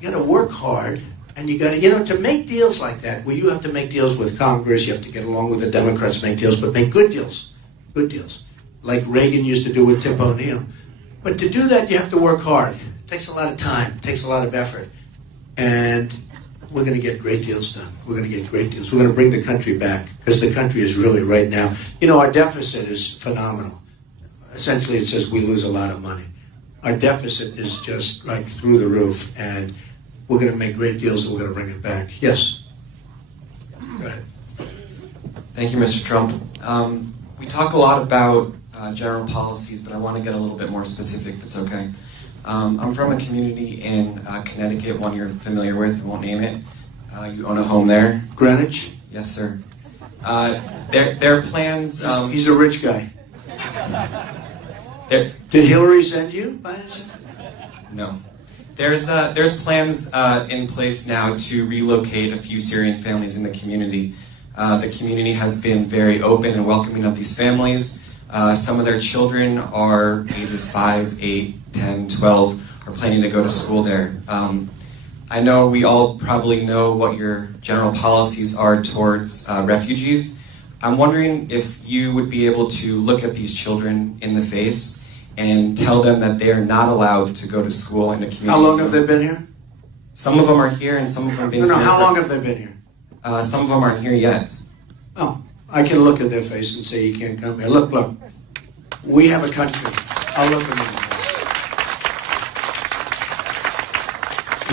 You got to work hard. And you got to, to make deals like that, where you have to make deals with Congress, you have to get along with the Democrats, make deals, but make good deals. Good deals. Like Reagan used to do with Tip O'Neill. But to do that, you have to work hard. It takes a lot of time. It takes a lot of effort. And we're going to get great deals done. We're going to get great deals. We're going to bring the country back, because the country is really, right now, our deficit is phenomenal. Essentially, it says we lose a lot of money. Our deficit is just right through the roof, and we're going to make great deals and we're going to bring it back. Yes? Go ahead. Thank you, Mr. Trump. We talk a lot about general policies, but I want to get a little bit more specific, if it's okay. I'm from a community in Connecticut, one you're familiar with, I won't name it. You own a home there. Greenwich? Yes, sir. Their plans... He's a rich guy. Did Hillary send you, by any chance? No. There's plans in place now to relocate a few Syrian families in the community. The community has been very open and welcoming of these families. Some of their children are ages 5, 8, 10, 12, are planning to go to school there. I know we all probably know what your general policies are towards refugees. I'm wondering if you would be able to look at these children in the face and tell them that they are not allowed to go to school in a community. How long have they been here? Some of them are here and some of them have been here. How long have they been here? Some of them aren't here yet. Oh, I can look at their face and say you can't come here. Look, we have a country. I'll look at them.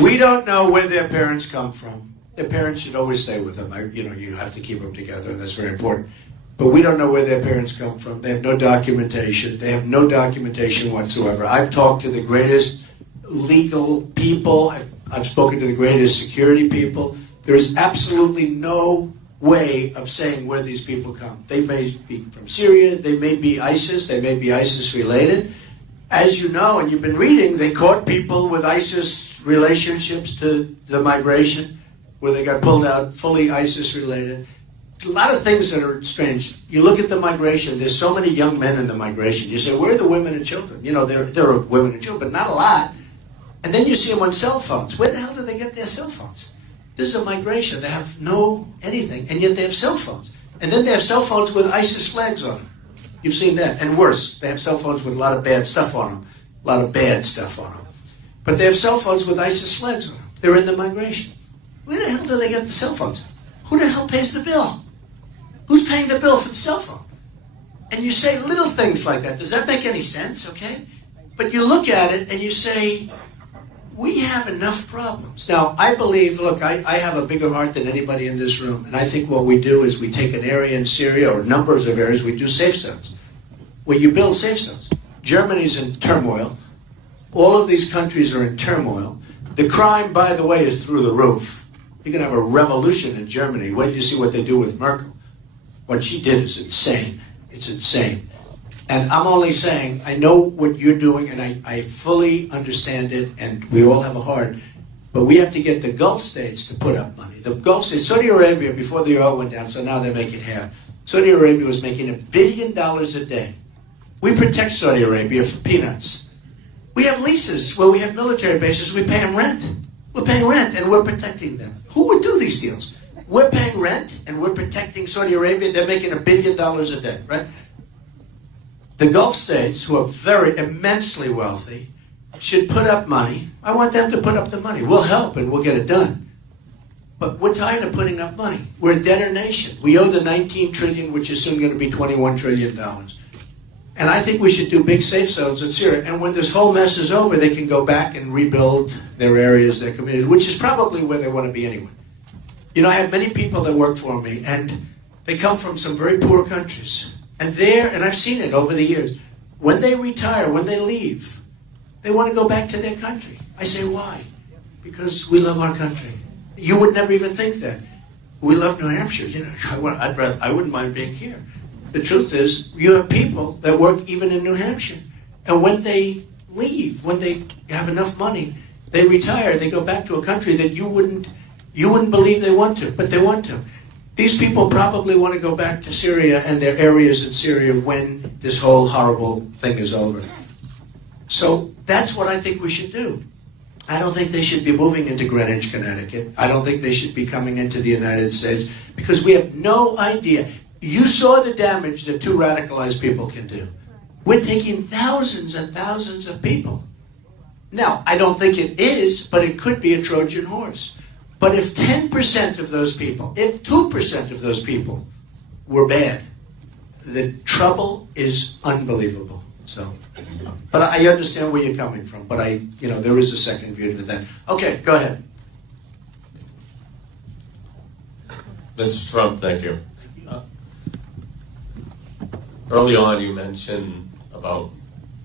We don't know where their parents come from. Their parents should always stay with them. You have to keep them together, and that's very important. But we don't know where their parents come from. They have no documentation. They have no documentation whatsoever. I've talked to the greatest legal people. I've spoken to the greatest security people. There is absolutely no way of saying where these people come. They may be from Syria. They may be ISIS. They may be ISIS related. As you know, and you've been reading, they caught people with ISIS relationships to the migration, where they got pulled out, fully ISIS related. A lot of things that are strange. You look at the migration, there's so many young men in the migration. You say, where are the women and children? There are women and children, but not a lot. And then you see them on cell phones. Where the hell do they get their cell phones? There's a migration. They have no anything, and yet they have cell phones. And then they have cell phones with ISIS flags on them. You've seen that. And worse, they have cell phones with a lot of bad stuff on them. A lot of bad stuff on them. But they have cell phones with ISIS flags on them. They're in the migration. Where the hell do they get the cell phones? Who the hell pays the bill? Who's paying the bill for the cell phone? And you say little things like that. Does that make any sense, okay? But you look at it and you say, we have enough problems. Now, I believe, look, I have a bigger heart than anybody in this room. And I think what we do is we take an area in Syria, or numbers of areas, we do safe zones. Where you build safe zones. Germany's in turmoil. All of these countries are in turmoil. The crime, by the way, is through the roof. You're going to have a revolution in Germany. Wait till you see what they do with Merkel. What she did is insane. It's insane. And I'm only saying, I know what you're doing, and I fully understand it, and we all have a heart. But we have to get the Gulf states to put up money. The Gulf states, Saudi Arabia, before the oil went down, so now they're making half. Saudi Arabia was making $1 billion a day. We protect Saudi Arabia for peanuts. We have leases where we have military bases. We pay them rent. We're paying rent, and we're protecting them. Who would do these deals? We're paying rent, and we're protecting Saudi Arabia. They're making $1 billion a day, right? The Gulf states, who are very immensely wealthy, should put up money. I want them to put up the money. We'll help, and we'll get it done. But we're tired of putting up money. We're a debtor nation. We owe the $19 trillion, which is soon going to be $21 trillion. And I think we should do big safe zones in Syria. And when this whole mess is over, they can go back and rebuild their areas, their communities, which is probably where they want to be anyway. You know, I have many people that work for me, and they come from some very poor countries. And I've seen it over the years, when they retire, when they leave, they want to go back to their country. I say, why? Because we love our country. You would never even think that. We love New Hampshire. You know, I wouldn't mind being here. The truth is, you have people that work even in New Hampshire. And when they leave, when they have enough money, they retire, they go back to a country that you wouldn't believe they want to, but they want to. These people probably want to go back to Syria and their areas in Syria when this whole horrible thing is over. So that's what I think we should do. I don't think they should be moving into Greenwich, Connecticut. I don't think they should be coming into the United States, because we have no idea. You saw the damage that two radicalized people can do. We're taking thousands and thousands of people. Now, I don't think it is, but it could be a Trojan horse. But if 10% of those people, if 2% of those people were bad, the trouble is unbelievable. So, but I understand where you're coming from. But there is a second view to that. Okay, go ahead. Mr. Trump, thank you. Early on, you mentioned about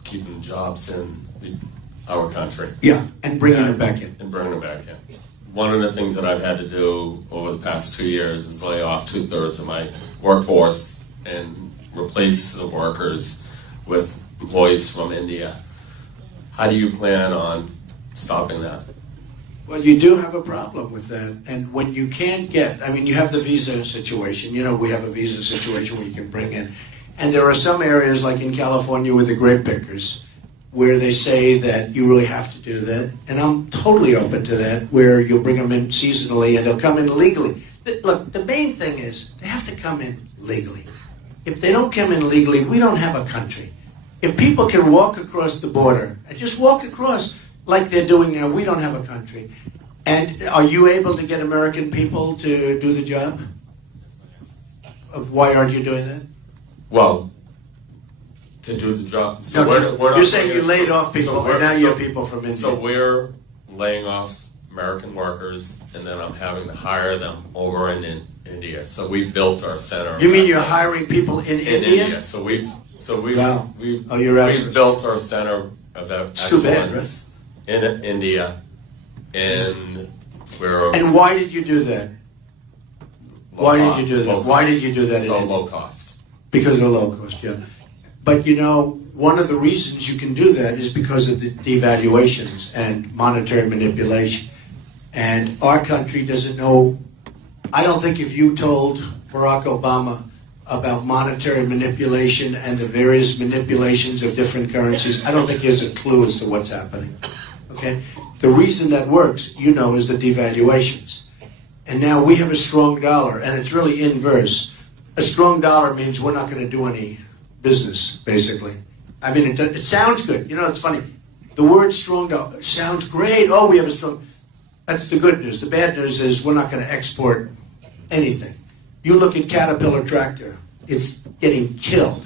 keeping jobs in our country. Yeah, and bringing them back in. And bringing them back in. One of the things that I've had to do over the past 2 years is lay off 2/3 of my workforce and replace the workers with employees from India. How do you plan on stopping that? Well, you do have a problem with that. And when you can't get, you have the visa situation. You know, we have a visa situation where you can bring in. And there are some areas, like in California with the grape pickers, where they say that you really have to do that. And I'm totally open to that, where you'll bring them in seasonally and they'll come in legally. Look, the main thing is they have to come in legally. If they don't come in legally, we don't have a country. If people can walk across the border and just walk across like they're doing now, we don't have a country. And are you able to get American people to do the job? Why aren't you doing that? Well, to do the job. So No, we're not you're saying you bringing- laid off people, so and now we're- you so- have people from India. So we're laying off American workers, and then I'm having to hire them over in India. So we built our center. of You mean you're excellence hiring people in in India? So we've Wow. we've Oh, you're absolutely- we've built our center of It's too bad, excellence in India, and we're And why did you do that? Why did you do that? low Why cost. did you do that? So in India? low cost. Because of low cost, yeah. But you know, one of the reasons you can do that is because of the devaluations and monetary manipulation. And our country doesn't know. I don't think if you told Barack Obama about monetary manipulation and the various manipulations of different currencies, I don't think he has a clue as to what's happening. Okay? The reason that works, you know, is the devaluations. And now we have a strong dollar, and it's really inverse. A strong dollar means we're not going to do any business, basically. I mean, it sounds good. You know, it's funny. The word strong dollar sounds great. Oh, we have a strong... That's the good news. The bad news is we're not going to export anything. You look at Caterpillar tractor. It's getting killed,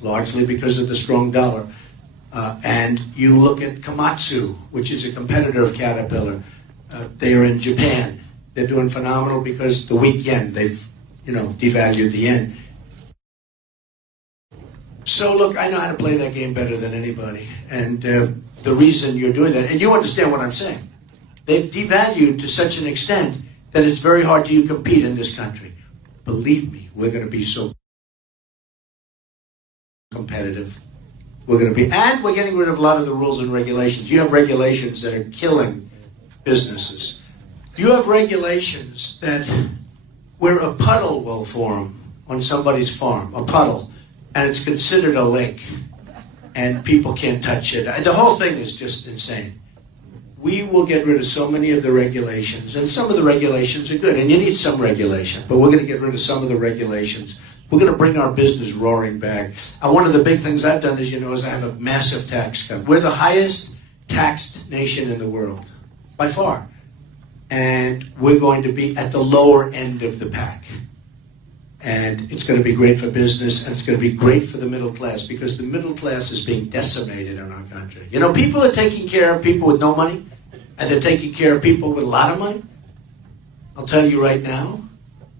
largely because of the strong dollar. And you look at Komatsu, which is a competitor of Caterpillar. They are in Japan. They're doing phenomenal because the weak yen, they've, devalued the yen. So look, I know how to play that game better than anybody. And the reason you're doing that, and you understand what I'm saying, they've devalued to such an extent that it's very hard to compete in this country. Believe me, we're going to be so competitive. We're going to be, and we're getting rid of a lot of the rules and regulations. You have regulations that are killing businesses. You have regulations that where a puddle will form on somebody's farm, a puddle, and it's considered a lake, and people can't touch it. The whole thing is just insane. We will get rid of so many of the regulations, and some of the regulations are good, and you need some regulation, but we're going to get rid of some of the regulations. We're going to bring our business roaring back. And one of the big things I've done, is I have a massive tax cut. We're the highest taxed nation in the world, by far. And we're going to be at the lower end of the pack. And it's going to be great for business, and it's going to be great for the middle class, because the middle class is being decimated in our country. You know, people are taking care of people with no money, and they're taking care of people with a lot of money. I'll tell you right now.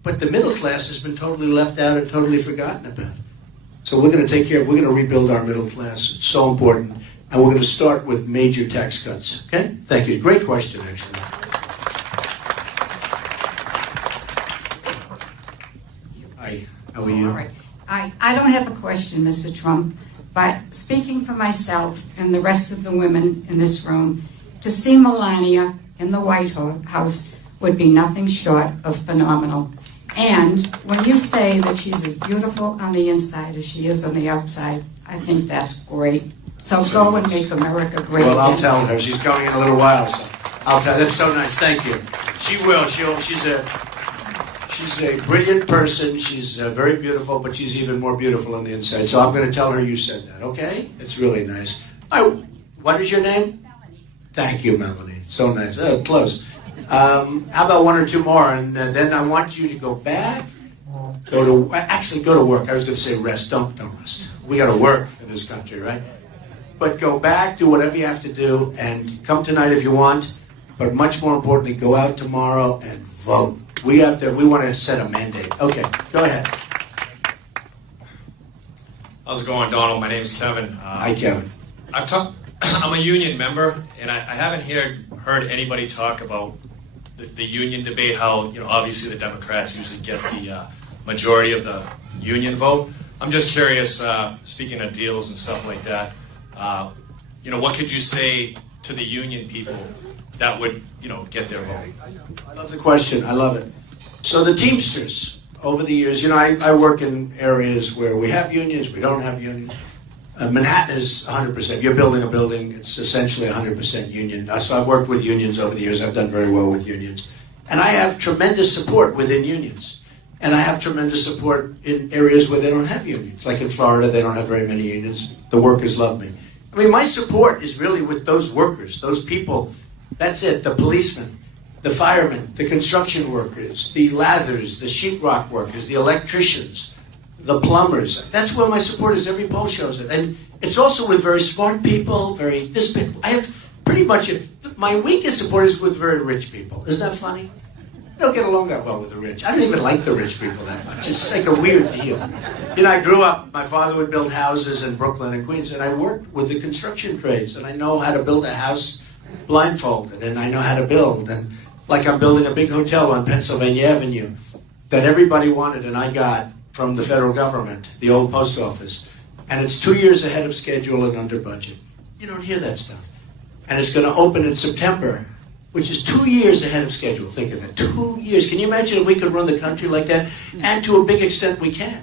But the middle class has been totally left out and totally forgotten about. So we're going to we're going to rebuild our middle class. It's so important. And we're going to start with major tax cuts. Okay? Thank you. Great question, actually. Hi, how are you? All right. I don't have a question, Mr. Trump, but speaking for myself and the rest of the women in this room, to see Melania in the White House would be nothing short of phenomenal. And when you say that she's as beautiful on the inside as she is on the outside, I think that's great. So go and make America great Well, I'll again. tell her. She's coming in a little while, so I'll tell her. That's so nice. Thank you. She will. She's a brilliant person. She's very beautiful, but she's even more beautiful on the inside. So I'm going to tell her you said that, okay? It's really nice. Oh, what is your name? Melanie. Thank you, Melanie. So nice. Oh, close. How about one or two more, and then I want you to go back, go to work. I was going to say rest. Don't rest. We got to work in this country, right? But go back, do whatever you have to do, and come tonight if you want. But much more importantly, go out tomorrow and vote. We want to set a mandate. Okay, go ahead. How's it going, Donald? My name's Kevin. Hi, Kevin. I'm a union member, and I haven't heard anybody talk about the union debate, how, obviously the Democrats usually get the majority of the union vote. I'm just curious, speaking of deals and stuff like that, what could you say to the union people that would, get their vote? I love the question. I love it. So the Teamsters over the years, I work in areas where we have unions, we don't have unions. Manhattan is 100%. You're building a building, it's essentially 100% union. So I've worked with unions over the years. I've done very well with unions. And I have tremendous support within unions. And I have tremendous support in areas where they don't have unions. Like in Florida, they don't have very many unions. The workers love me. I mean, my support is really with those workers, those people. That's it, the policemen, the firemen, the construction workers, the lathers, the sheetrock workers, the electricians, the plumbers. That's where my support is. Every poll shows it. And it's also with very smart people, I have pretty much, my weakest support is with very rich people. Isn't that funny? I don't get along that well with the rich. I don't even like the rich people that much. It's like a weird deal. I grew up, my father would build houses in Brooklyn and Queens, and I worked with the construction trades, and I know how to build a house blindfolded, and I know how to build. And like I'm building a big hotel on Pennsylvania Avenue that everybody wanted, and I got from the federal government, the old post office. And it's 2 years ahead of schedule and under budget. You don't hear that stuff. And it's going to open in September, which is 2 years ahead of schedule. Think of that, 2 years. Can you imagine if we could run the country like that? And to a big extent we can.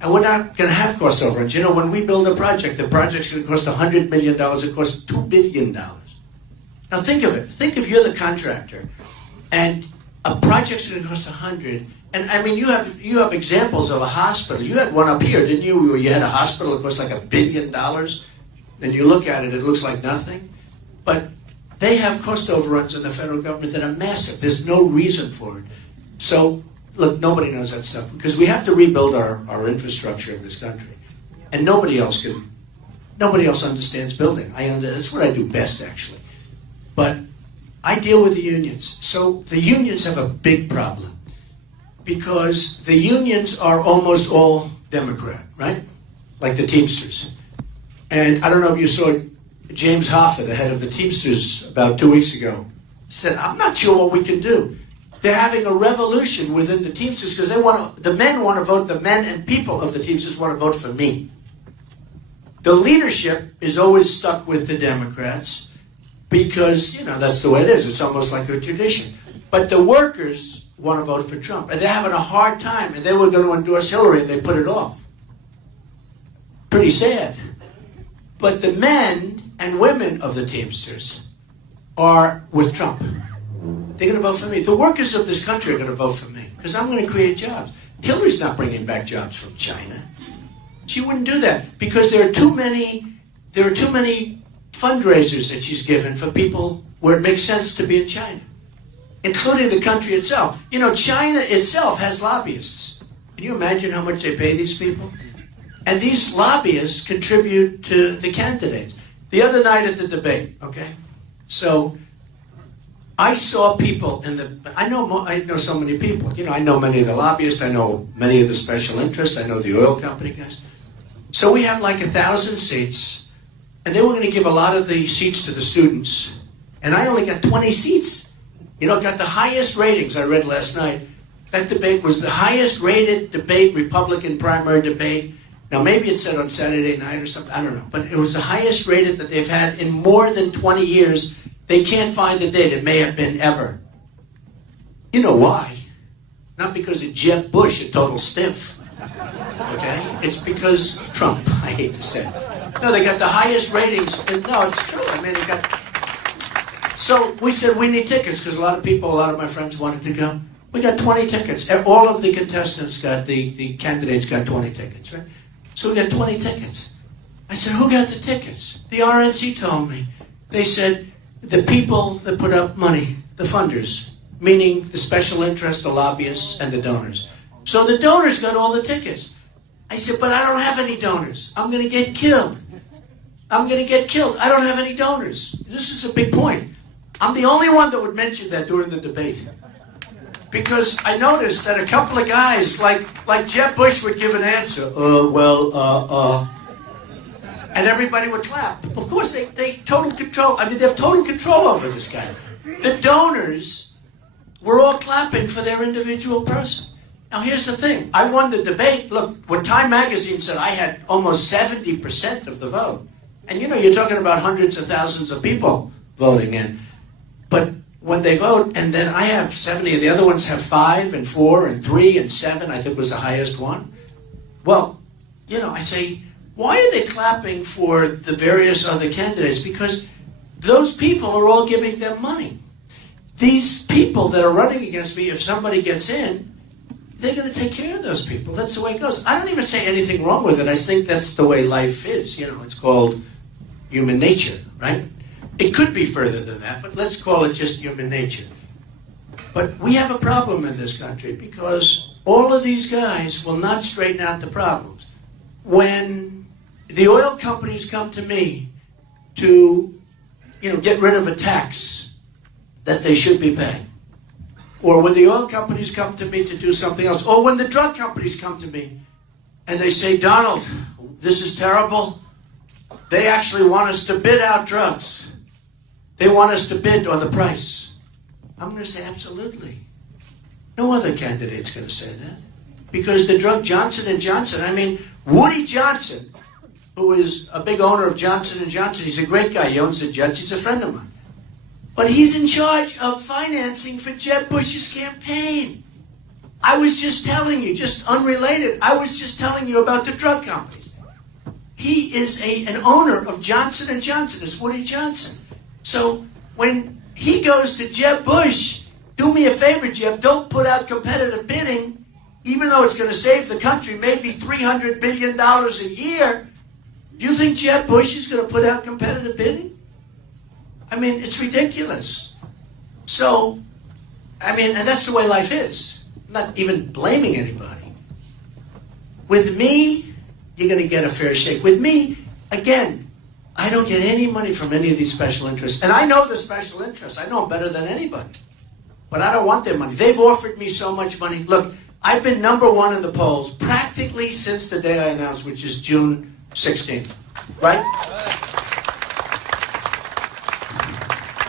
And we're not going to have cost overruns. When we build a project, the project's going to cost $100 million. It costs $2 billion. Now think of it. Think if you're the contractor and a project's going to cost 100. And I mean, you have examples of a hospital. You had one up here, didn't you? Where you had a hospital that cost like $1 billion. And you look at it, it looks like nothing. But they have cost overruns in the federal government that are massive. There's no reason for it. So, look, nobody knows that stuff because we have to rebuild our infrastructure in this country. And nobody else understands building. That's what I do best, actually. But I deal with the unions. So the unions have a big problem because the unions are almost all Democrat, right? Like the Teamsters. And I don't know if you saw James Hoffa, the head of the Teamsters, about 2 weeks ago, said, I'm not sure what we can do. They're having a revolution within the Teamsters because the men want to vote, the men and people of the Teamsters want to vote for me. The leadership is always stuck with the Democrats because, that's the way it is. It's almost like a tradition. But the workers want to vote for Trump. And they're having a hard time. And they were going to endorse Hillary and they put it off. Pretty sad. But the men and women of the Teamsters are with Trump. They're going to vote for me. The workers of this country are going to vote for me because I'm going to create jobs. Hillary's not bringing back jobs from China. She wouldn't do that because there are too many fundraisers that she's given for people where it makes sense to be in China, including the country itself. China itself has lobbyists. Can you imagine how much they pay these people? And these lobbyists contribute to the candidates. The other night at the debate, okay? So I saw people I know so many people. I know many of the lobbyists. I know many of the special interests. I know the oil company guys. So we have like 1,000 seats. And they were going to give a lot of the seats to the students. And I only got 20 seats. Got the highest ratings I read last night. That debate was the highest rated debate, Republican primary debate. Now maybe it said on Saturday night or something, I don't know. But it was the highest rated that they've had in more than 20 years. They can't find the date. It may have been ever. You know why? Not because of Jeb Bush, a total stiff. Okay? It's because of Trump, I hate to say it. No, they got the highest ratings. No, it's true. So we said we need tickets because a lot of my friends wanted to go. We got 20 tickets. All of the contestants the candidates got 20 tickets, right? So we got 20 tickets. I said, who got the tickets? The RNC told me. They said, the people that put up money, the funders, meaning the special interest, the lobbyists, and the donors. So the donors got all the tickets. I said, but I don't have any donors. I'm going to get killed. I don't have any donors. This is a big point. I'm the only one that would mention that during the debate. Because I noticed that a couple of guys, like Jeb Bush would give an answer, and everybody would clap. Of course, they total control. They have total control over this guy. The donors were all clapping for their individual person. Now, here's the thing. I won the debate. Look, when Time Magazine said I had almost 70% of the vote, and you're talking about hundreds of thousands of people voting in, but when they vote, and then I have 70, and the other ones have 5 and 4 and 3 and 7, I think was the highest one. Well, you know, I say, why are they clapping for the various other candidates? Because those people are all giving them money. These people that are running against me, if somebody gets in, they're going to take care of those people. That's the way it goes. I don't even say anything wrong with it. I think that's the way life is. You know, it's called human nature, right? It could be further than that, but let's call it just human nature. But we have a problem in this country because all of these guys will not straighten out the problems. When the oil companies come to me to, you know, get rid of a tax that they should be paying, or when the oil companies come to me to do something else, or when the drug companies come to me and they say, Donald, this is terrible. They actually want us to bid out drugs. They want us to bid on the price. I'm going to say absolutely. No other candidate's going to say that. Because the drug Johnson & Johnson, I mean, Woody Johnson, who is a big owner of Johnson & Johnson, he's a great guy. He owns the Jets. He's a friend of mine. But he's in charge of financing for Jeb Bush's campaign. I was just telling you, just unrelated, I was just telling you about the drug companies. He is an owner of Johnson & Johnson. It's Woody Johnson. So when he goes to Jeb Bush, do me a favor, Jeb, don't put out competitive bidding, even though it's going to save the country maybe $300 billion a year. Do you think Jeb Bush is going to put out competitive bidding? I mean, it's ridiculous. So, I mean, and that's the way life is. I'm not even blaming anybody. With me, you're going to get a fair shake. With me, again, I don't get any money from any of these special interests. And I know the special interests. I know them better than anybody. But I don't want their money. They've offered me so much money. Look, I've been #1 in the polls practically since the day I announced, which is June 16th. Right?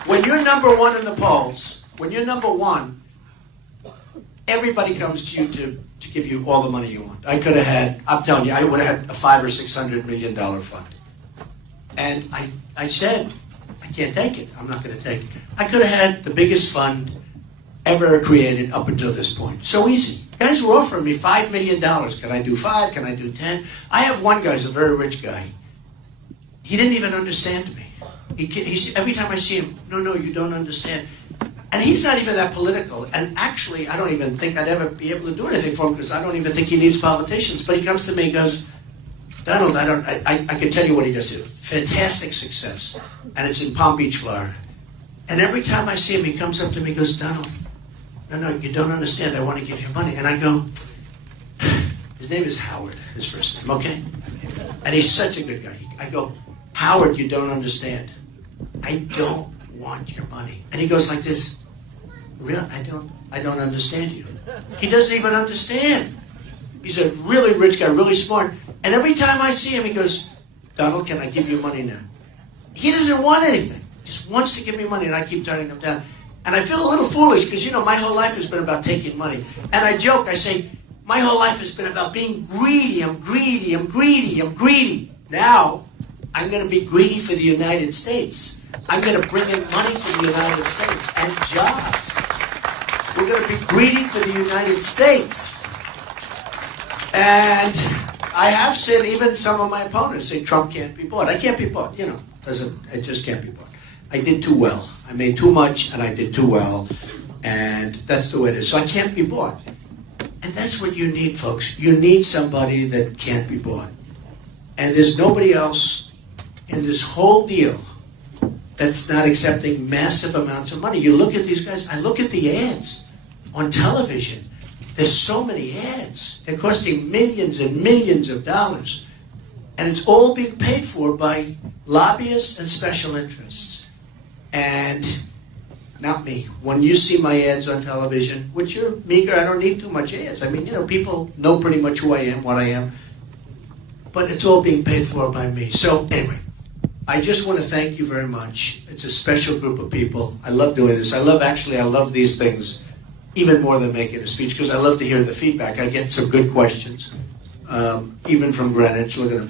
When you're #1 in the polls, when you're #1, everybody comes to you to give you all the money you want. I could have had, I'm telling you, I would have had a $500 or $600 million fund. And I said, I can't take it. I'm not going to take it. I could have had the biggest fund ever created up until this point. So easy. Guys were offering me $5 million. Can I do 5? Can I do 10? I have one guy who's a very rich guy. He didn't even understand me. Every time I see him, no, you don't understand. And he's not even that political. And actually, I don't even think I'd ever be able to do anything for him because I don't even think he needs politicians. But he comes to me and goes, Donald, I can tell you what he does. Fantastic success. And it's in Palm Beach, Florida. And every time I see him, he comes up to me and goes, Donald, no, you don't understand. I want to give you money. And I go, his name is Howard, his first name, okay? And he's such a good guy. I go, Howard, you don't understand. I don't want your money. And he goes like this, really? I don't understand you. He doesn't even understand. He's a really rich guy, really smart. And every time I see him, he goes, Donald, can I give you money now? He doesn't want anything. He just wants to give me money, and I keep turning him down. And I feel a little foolish because, my whole life has been about taking money. And I joke, I say, my whole life has been about being greedy. I'm greedy, I'm greedy, I'm greedy. Now, I'm going to be greedy for the United States. I'm going to bring in money for the United States and jobs. We're going to be greedy for the United States. And I have said, even some of my opponents say Trump can't be bought. I can't be bought, it just can't be bought. I did too well. I made too much and I did too well. And that's the way it is. So I can't be bought. And that's what you need, folks. You need somebody that can't be bought. And there's nobody else in this whole deal that's not accepting massive amounts of money. You look at these guys, I look at the ads on television. There's so many ads. They're costing millions and millions of dollars. And it's all being paid for by lobbyists and special interests. And not me. When you see my ads on television, which are meager, I don't need too much ads. I mean, people know pretty much who I am, what I am. But it's all being paid for by me. So anyway, I just want to thank you very much. It's a special group of people. I love doing this. I love these things even more than making a speech because I love to hear the feedback. I get some good questions, even from Greenwich. Look at him.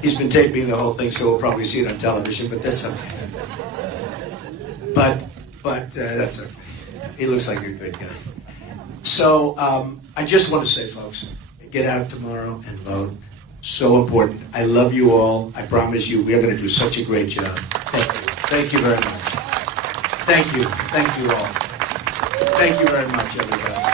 He's been taping the whole thing, so we'll probably see it on television, but that's okay. but that's okay. He looks like a good guy. So I just want to say, folks, get out tomorrow and vote. So important. I love you all. I promise you, we are going to do such a great job. Thank you. Thank you very much. Thank you. Thank you all. Thank you very much, everybody.